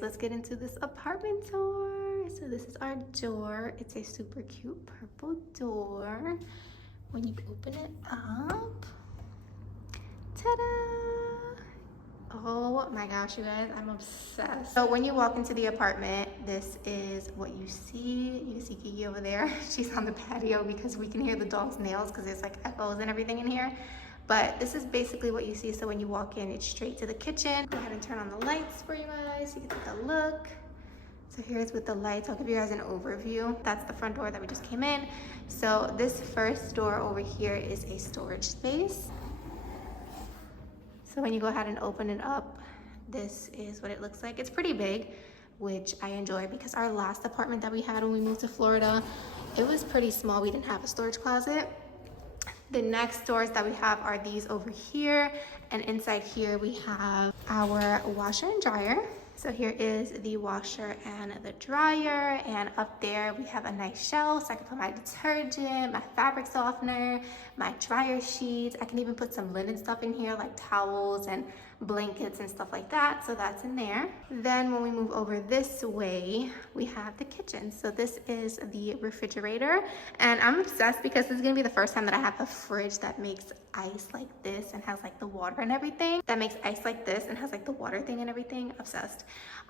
Let's get into this apartment tour. So this is our door. It's a super cute purple door. When you open it up, ta-da! Oh my gosh, you guys, I'm obsessed. So when you walk into the apartment, this is what you see. You can see Kiki over there. She's on the patio because we can hear the dog's nails because there's like echoes and everything in here. But this is basically what you see. So when you walk in, it's straight to the kitchen. Go ahead and turn on the lights for you guys so you can take a look. So here's with the lights. I'll give you guys an overview. That's the front door that we just came in. So this first door over here is a storage space. So when you go ahead and open it up, this is what it looks like. It's pretty big, which I enjoy because our last apartment that we had when we moved to Florida, it was pretty small. We didn't have a storage closet. The next doors that we have are these over here, and inside here we have our washer and dryer. So here is the washer and the dryer, and up there we have a nice shelf so I can put my detergent, my fabric softener, my dryer sheets. I can even put some linen stuff in here like towels and blankets and stuff like that, so that's in there. Then when we move over this way, we have the kitchen. So this is the refrigerator, and I'm obsessed because this is gonna be the first time that I have a fridge that makes ice like this and has like the water and everything. That makes ice like this and has like the water thing and everything. Obsessed.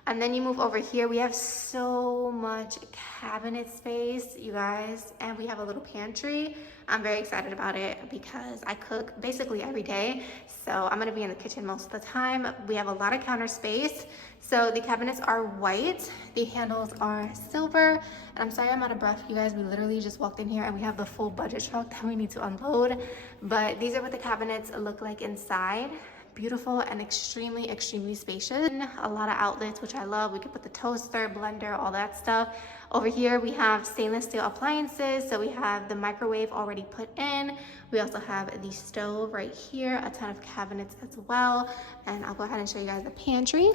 And then you move over here, we have so much cabinet space, you guys, and we have a little pantry. I'm very excited about it because I cook basically every day, so I'm gonna be in the kitchen most of the time. We have a lot of counter space. So the cabinets are white, the handles are silver, and I'm sorry I'm out of breath, you guys. We literally just walked in here and we have the full budget truck that we need to unload, but these are what the cabinets look like inside. Beautiful and extremely, extremely spacious. A lot of outlets, which I love. We could put the toaster, blender, all that stuff. Over here, we have stainless steel appliances. So we have the microwave already put in. We also have the stove right here, a ton of cabinets as well. And I'll go ahead and show you guys the pantry.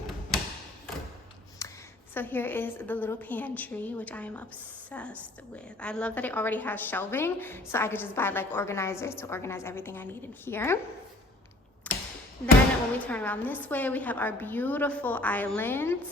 So here is the little pantry, which I am obsessed with. I love that it already has shelving, so I could just buy like organizers to organize everything I need in here. Then when we turn around this way, we have our beautiful island.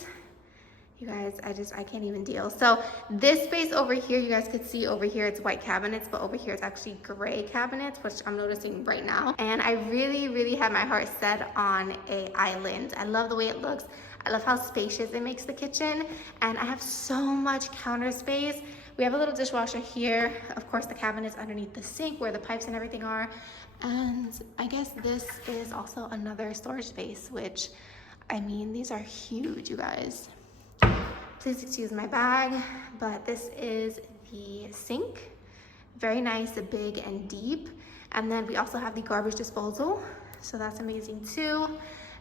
You guys, I can't even deal. So this space over here, you guys could see over here, it's white cabinets, but over here it's actually gray cabinets, which I'm noticing right now. And I really, really have my heart set on a island. I love the way it looks. I love how spacious it makes the kitchen. And I have so much counter space. We have a little dishwasher here. Of course, the cabinets underneath the sink where the pipes and everything are. And I guess this is also another storage space, which, I mean, these are huge, you guys. Please excuse my bag, but this is the sink. Very nice, big and deep. And then we also have the garbage disposal, so that's amazing too.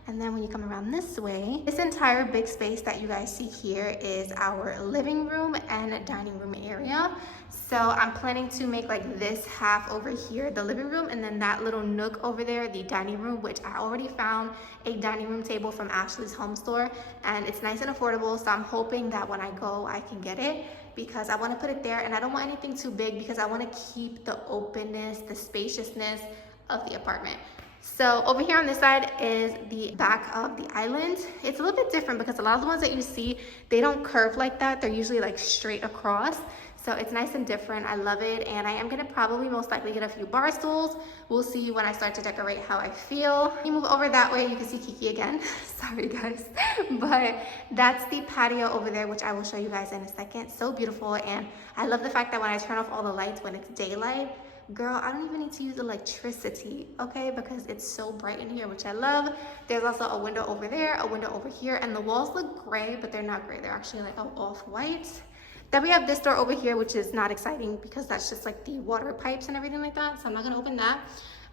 And then when you come around this way, this entire big space that you guys see here is our living room and dining room area. So I'm planning to make like this half over here the living room, and then that little nook over there the dining room, which I already found a dining room table from Ashley's home store, and it's nice and affordable. So I'm hoping that when I go I can get it, because I want to put it there, and I don't want anything too big because I want to keep the openness, the spaciousness of the apartment. So over here on this side is the back of the island. It's a little bit different because a lot of the ones that you see, they don't curve like that. They're usually like straight across. So it's nice and different. I love it. And I am gonna probably most likely get a few bar stools. We'll see when I start to decorate how I feel. You move over that way, you can see Kiki again. Sorry guys. But that's the patio over there, which I will show you guys in a second. So beautiful. And I love the fact that when I turn off all the lights when it's daylight, girl, I don't even need to use electricity, okay? Because it's so bright in here, which I love. There's also a window over there, a window over here, and the walls look gray, but they're not gray. They're actually like off-white. Then we have this door over here, which is not exciting because that's just like the water pipes and everything like that. So I'm not gonna open that.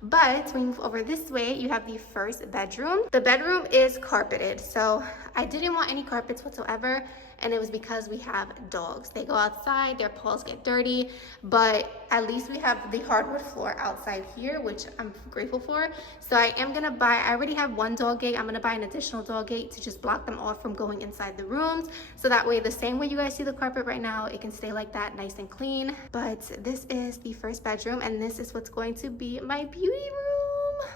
But when you move over this way, you have the first bedroom. The bedroom is carpeted, so I didn't want any carpets whatsoever, and it was because we have dogs. They go outside, their paws get dirty, but at least we have the hardwood floor outside here, which I'm grateful for. So I am gonna buy, I already have one dog gate. I'm gonna buy an additional dog gate to just block them off from going inside the rooms. So that way, the same way you guys see the carpet right now, it can stay like that, nice and clean. But this is the first bedroom, and this is what's going to be my beauty room.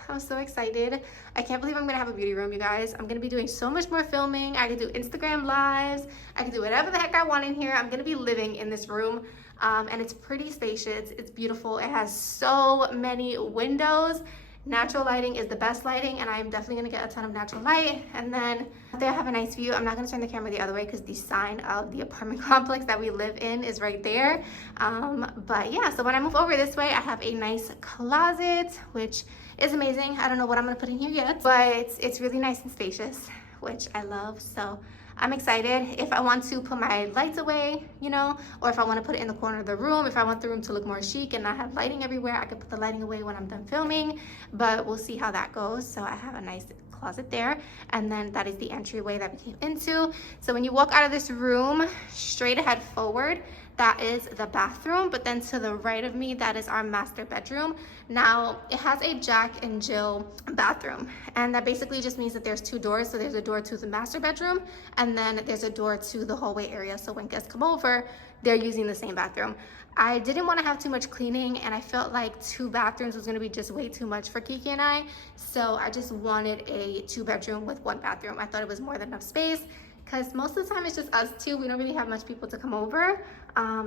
I'm so excited. I can't believe I'm gonna have a beauty room, you guys. I'm gonna be doing so much more filming. I can do Instagram lives. I can do whatever the heck I want in here. I'm gonna be living in this room. And it's pretty spacious. It's beautiful. It has so many windows. Natural lighting is the best lighting, and I'm definitely gonna get a ton of natural light. And then there I have a nice view. I'm not gonna turn the camera the other way because the sign of the apartment complex that we live in is right there. But yeah, so when I move over this way, I have a nice closet, which is amazing. I don't know what I'm gonna put in here yet, but it's really nice and spacious, which I love. So I'm excited. If I want to put my lights away, you know, or if I want to put it in the corner of the room, if I want the room to look more chic and not have lighting everywhere, I could put the lighting away when I'm done filming, but we'll see how that goes. So I have a nice closet there, and then that is the entryway that we came into. So when you walk out of this room, straight ahead forward, that is the bathroom, but then to the right of me, that is our master bedroom. Now, it has a Jack and Jill bathroom, and that basically just means that there's two doors. So there's a door to the master bedroom, and then there's a door to the hallway area. So when guests come over, they're using the same bathroom. I didn't want to have too much cleaning, and I felt like 2 bathrooms was going to be just way too much for Kiki and I. So I just wanted a 2-bedroom with 1 bathroom. I thought it was more than enough space, because most of the time it's just us 2. We don't really have much people to come over.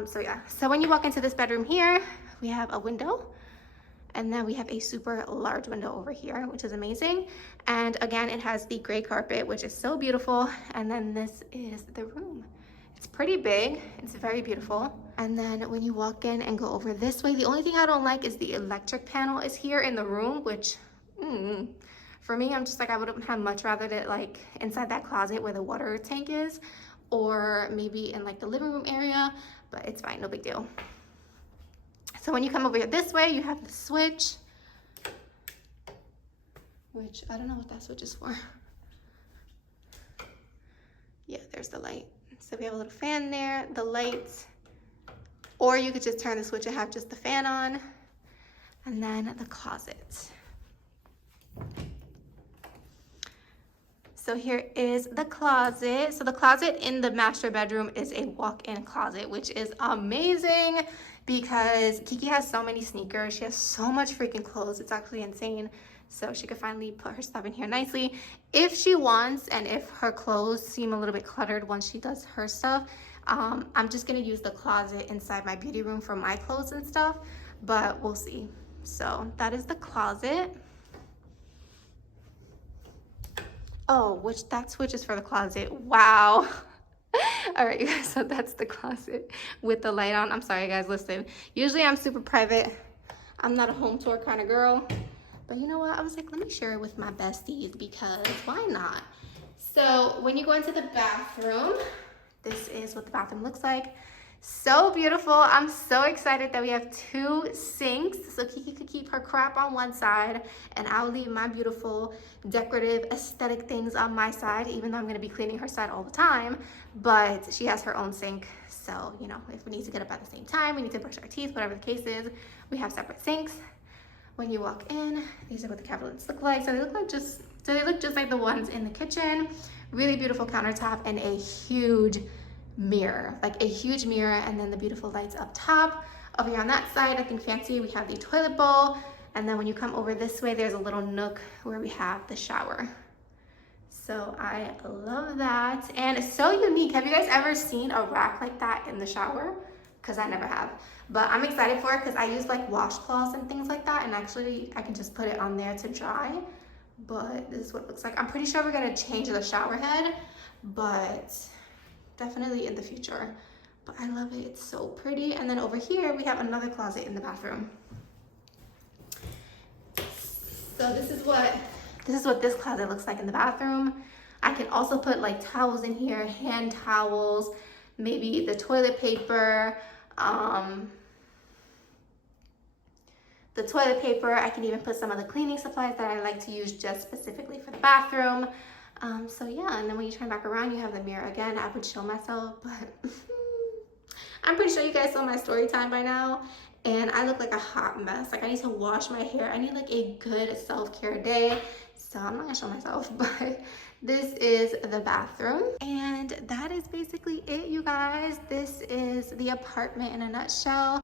So yeah, so when you walk into this bedroom here, we have a window, and then we have a super large window over here, which is amazing. And again, it has the gray carpet, which is so beautiful. And then this is the room. It's pretty big. It's very beautiful. And then when you walk in and go over this way, the only thing I don't like is the electric panel is here in the room, which for me, I'm just like, I would have much rather that like inside that closet where the water tank is, or maybe in like the living room area, but it's fine, no big deal. So when you come over here this way, you have the switch, which I don't know what that switch is for. Yeah, there's the light. So we have a little fan there, the lights, or you could just turn the switch and have just the fan on, and then the closet. So here is the closet. So the closet in the master bedroom is a walk-in closet, which is amazing because Kiki has so many sneakers. She has so much freaking clothes. It's actually insane. So she could finally put her stuff in here nicely if she wants, and if her clothes seem a little bit cluttered once she does her stuff. I'm just gonna use the closet inside my beauty room for my clothes and stuff, but we'll see. So that is the closet. Oh, that switch is for the closet. Wow. All right, you guys, so that's the closet with the light on. I'm sorry, guys, listen. Usually I'm super private. I'm not a home tour kind of girl. But you know what? I was like, let me share it with my besties because why not? So when you go into the bathroom, this is what the bathroom looks like. So beautiful. I'm so excited that we have 2 sinks, so Kiki could keep her crap on one side and I'll leave my beautiful decorative aesthetic things on my side, even though I'm going to be cleaning her side all the time. But she has her own sink, so you know, if we need to get up at the same time, we need to brush our teeth, whatever the case is, we have separate sinks. When you walk in, these are what the cabinets look like. So they look just like the ones in the kitchen. Really beautiful countertop and a huge mirror, like a huge mirror, and then the beautiful lights up top. Over here on that side, I think fancy, we have the toilet bowl, and then when you come over this way, there's a little nook where we have the shower. So I love that, and it's so unique. Have you guys ever seen a rack like that in the shower? Because I never have, but I'm excited for it because I use like washcloths and things like that, and actually I can just put it on there to dry. But this is what it looks like. I'm pretty sure we're gonna change the shower head, but definitely in the future. But I love it, it's so pretty. And then over here we have another closet in the bathroom. So this is what this closet looks like in the bathroom. I can also put like towels in here, hand towels, maybe the toilet paper, the toilet paper. I can even put some of the cleaning supplies that I like to use just specifically for the bathroom. So yeah, and then when you turn back around, you have the mirror again. I would show myself, but I'm pretty sure you guys saw my story time by now, and I look like a hot mess. Like I need to wash my hair. I need like a good self-care day. So I'm not gonna show myself, but this is the bathroom. And that is basically it, you guys. This is the apartment in a nutshell.